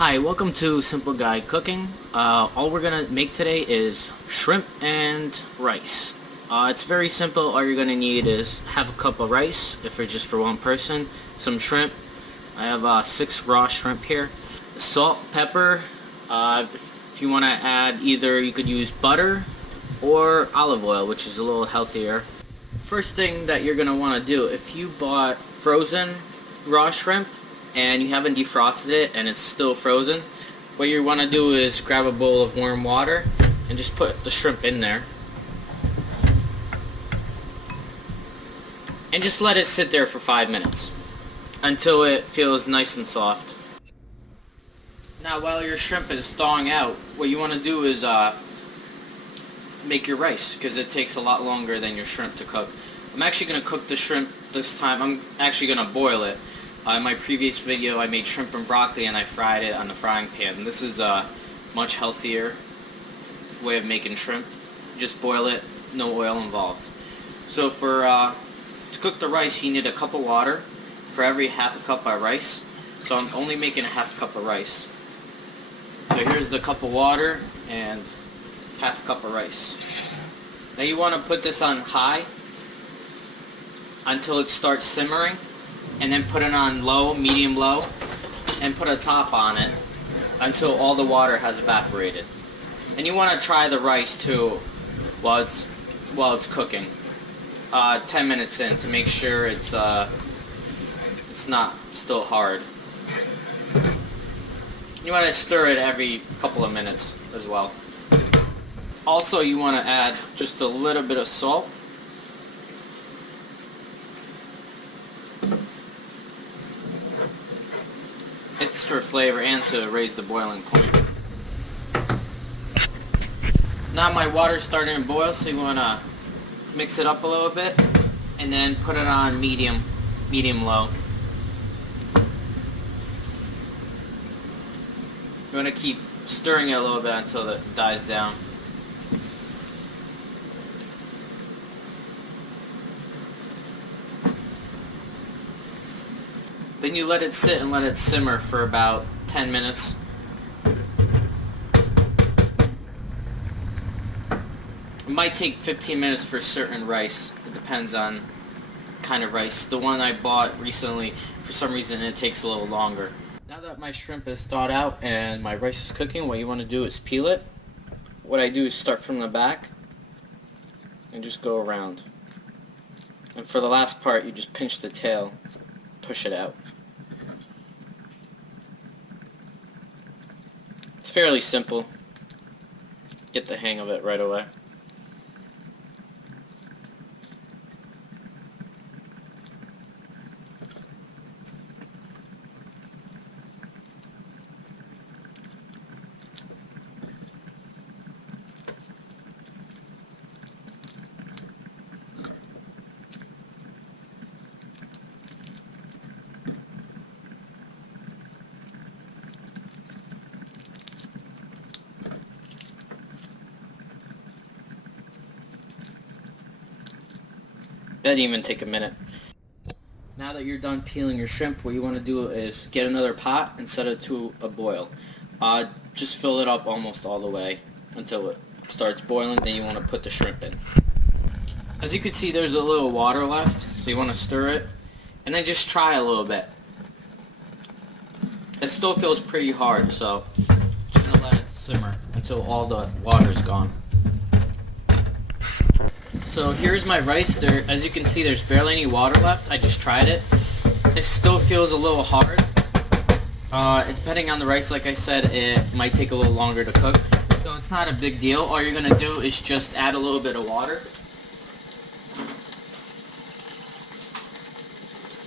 Hi, welcome to Simple Guy Cooking. All we're gonna make today is shrimp and rice. It's very simple. All you're gonna need is half a cup of rice, if it's just for one person, some shrimp. I have 6 raw shrimp here. Salt, pepper. If you want to add either, you could use butter or olive oil, which is a little healthier. First thing that you're gonna want to do, if you bought frozen raw shrimp and you haven't defrosted it and it's still frozen, what you want to do is grab a bowl of warm water and just put the shrimp in there and just let it sit there for 5 minutes until it feels nice and soft. Now while your shrimp is thawing out, what you want to do is make your rice, because it takes a lot longer than your shrimp to cook. I'm actually going to cook the shrimp this time. I'm actually going to boil it. In my previous video I made shrimp and broccoli and I fried it on the frying pan. This is a much healthier way of making shrimp. Just boil it, no oil involved. So to cook the rice you need a cup of water for every half a cup of rice. So I'm only making a half a cup of rice. So here's the cup of water and half a cup of rice. Now you want to put this on high until it starts simmering, and then put it on low, medium low, and put a top on it until all the water has evaporated. And you want to try the rice too while it's cooking. 10 minutes in to make sure it's not still hard. You want to stir it every couple of minutes as well. Also, you want to add just a little bit of salt. It's for flavor and to raise the boiling point. Now my water's starting to boil, so you want to mix it up a little bit and then put it on medium low. You want to keep stirring it a little bit until it dies down. Then you let it sit and let it simmer for about 10 minutes. It might take 15 minutes for certain rice. It depends on the kind of rice. The one I bought recently, for some reason it takes a little longer. Now that my shrimp is thawed out and my rice is cooking, what you want to do is peel it. What I do is start from the back and just go around. And for the last part, you just pinch the tail, push it out. It's fairly simple. Get the hang of it right away. That didn't even take a minute. Now that you're done peeling your shrimp, what you want to do is get another pot and set it to a boil. Just fill it up almost all the way until it starts boiling, then you want to put the shrimp in. As you can see, there's a little water left, so you want to stir it, and then just try a little bit. It still feels pretty hard, so just going to let it simmer until all the water's gone. So here's my rice. There, as you can see, there's barely any water left. I just tried it. It still feels a little hard. Depending on the rice, like I said, it might take a little longer to cook. So it's not a big deal. All you're going to do is just add a little bit of water.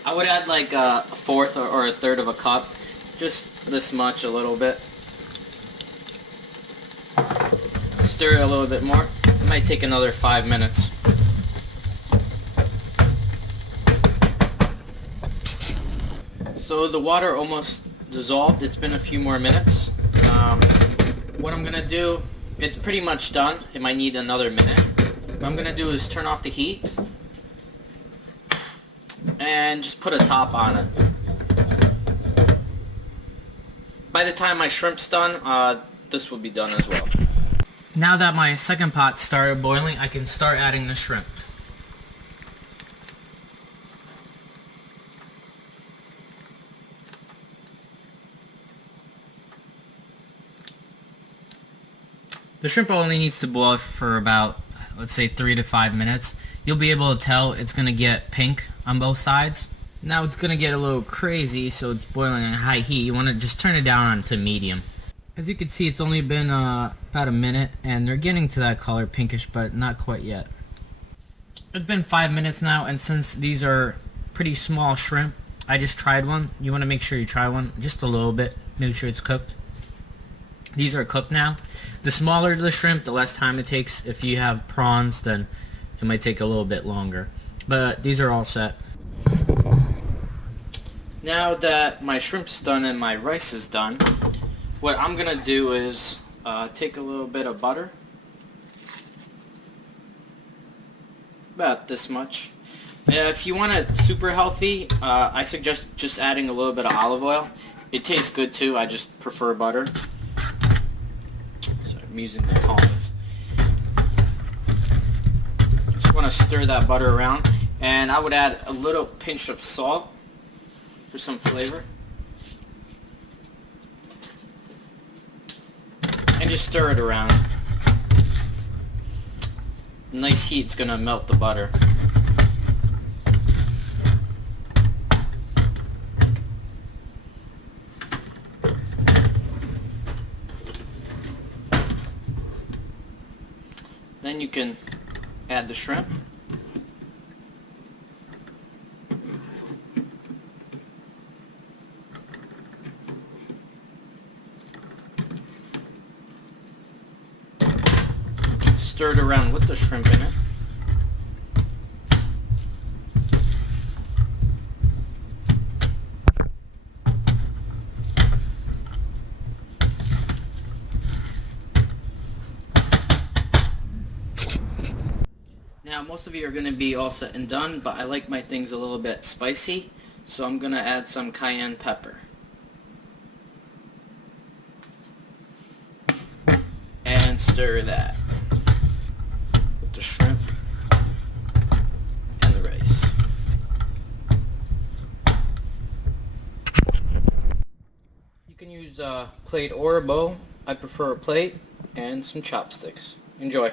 I would add like a fourth or a third of a cup. Just this much, a little bit. Stir it a little bit more. It might take another 5 minutes. So the water almost dissolved. It's been a few more minutes. What I'm going to do, it's pretty much done. It might need another minute. What I'm going to do is turn off the heat and just put a top on it. By the time my shrimp's done, this will be done as well. Now that my second pot started boiling, I can start adding the shrimp. The shrimp only needs to boil for about, let's say, 3 to 5 minutes. You'll be able to tell it's going to get pink on both sides. Now it's going to get a little crazy, so it's boiling at high heat. You want to just turn it down to medium. As you can see, it's only been about a minute, and they're getting to that color, pinkish, but not quite yet. It's been 5 minutes now, and since these are pretty small shrimp, I just tried one. You want to make sure you try one, just a little bit, make sure it's cooked. These are cooked now. The smaller the shrimp, the less time it takes. If you have prawns, then it might take a little bit longer. But these are all set. Now that my shrimp's done and my rice is done, what I'm going to do is take a little bit of butter. About this much. If you want it super healthy, I suggest just adding a little bit of olive oil. It tastes good too, I just prefer butter. I'm using the tongs. Just want to stir that butter around, and I would add a little pinch of salt for some flavor, and just stir it around. Nice heat's gonna melt the butter. Then you can add the shrimp. Stir it around with the shrimp in it. Now most of you are going to be all set and done, but I like my things a little bit spicy, so I'm going to add some cayenne pepper. And stir that with the shrimp and the rice. You can use a plate or a bowl. I prefer a plate and some chopsticks. Enjoy.